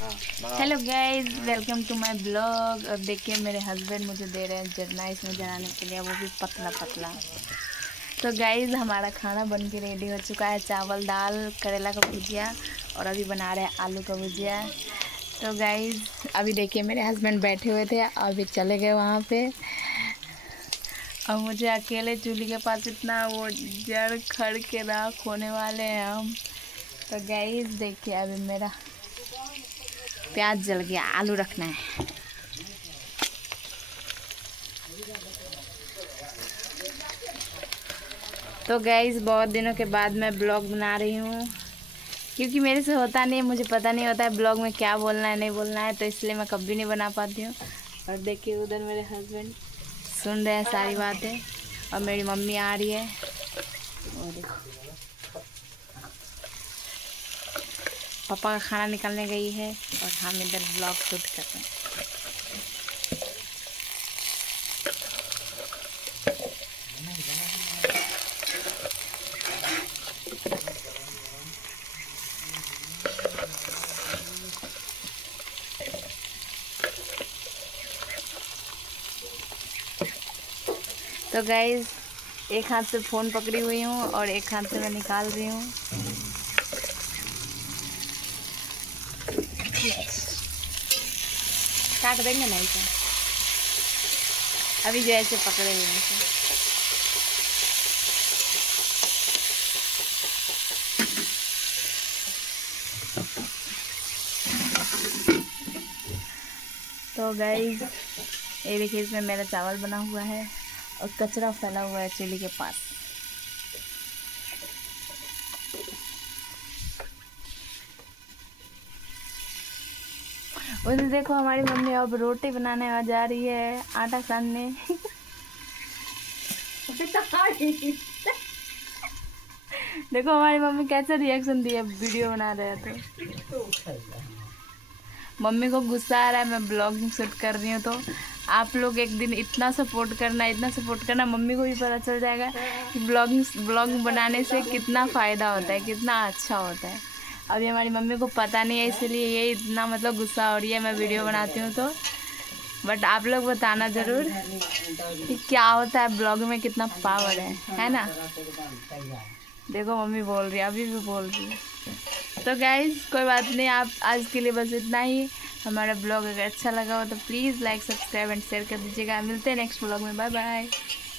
Hello guys, welcome to my blog. और देखिए मेरे हस्बैंड मुझे दे रहे हैं जरना इसमें जलाने के लिए, वो भी पतला पतला। तो गाइस हमारा खाना बन के रेडी हो चुका है, चावल दाल करेला का भुजिया, और अभी बना रहे हैं आलू का भुजिया। तो गाइस अभी देखिए मेरे हस्बैंड बैठे हुए थे, अभी चले गए वहाँ पे, और मुझे अकेले चूल्हे के पास इतना वो जड़ खड़ के राख होने वाले हैं हम। तो गाइस देखिए अभी मेरा प्याज जल गया, आलू रखना है। तो गाइस बहुत दिनों के बाद मैं ब्लॉग बना रही हूँ, क्योंकि मेरे से होता नहीं है, मुझे पता नहीं होता है ब्लॉग में क्या बोलना है नहीं बोलना है, तो इसलिए मैं कभी नहीं बना पाती हूँ। और देखिए उधर मेरे हस्बैंड सुन रहे हैं सारी बातें, और मेरी मम्मी आ रही है। और देखो पापा का खाना निकालने गई है, और हम इधर ब्लॉग शूट कर रहे हैं। तो गाइज एक हाथ से फ़ोन पकड़ी हुई हूँ और एक हाथ से मैं निकाल रही हूँ। काट देंगे ना इसे, अभी जो ऐसे पकड़े हुए हैं। तो गाइज ये देखिए इसमें मेरा चावल बना हुआ है, और कचरा फैला हुआ है चूल्हे के पास। उधर देखो हमारी मम्मी अब रोटी बनाने जा रही है, आटा सानने। देखो हमारी मम्मी कैसे रिएक्शन दी है, वीडियो बना रहे हैं तो। मम्मी को गुस्सा आ रहा है, मैं ब्लॉगिंग शूट कर रही हूँ। तो आप लोग एक दिन इतना सपोर्ट करना, इतना सपोर्ट करना, मम्मी को भी पता चल जाएगा कि ब्लॉगिंग बनाने से कितना फ़ायदा होता है, कितना अच्छा होता है। अभी हमारी मम्मी को पता नहीं है, इसलिए ये इतना मतलब गुस्सा हो रही है मैं वीडियो बनाती हूँ तो। बट आप लोग बताना ज़रूर कि क्या होता है ब्लॉग में, कितना पावर है ना। देखो मम्मी बोल रही है, अभी भी बोल रही है। तो गाइज़ कोई बात नहीं, आप आज के लिए बस इतना ही। हमारा ब्लॉग अगर अच्छा लगा हो तो please like subscribe and share कर दीजिएगा। मिलते हैं नेक्स्ट ब्लॉग में, बाय बाय।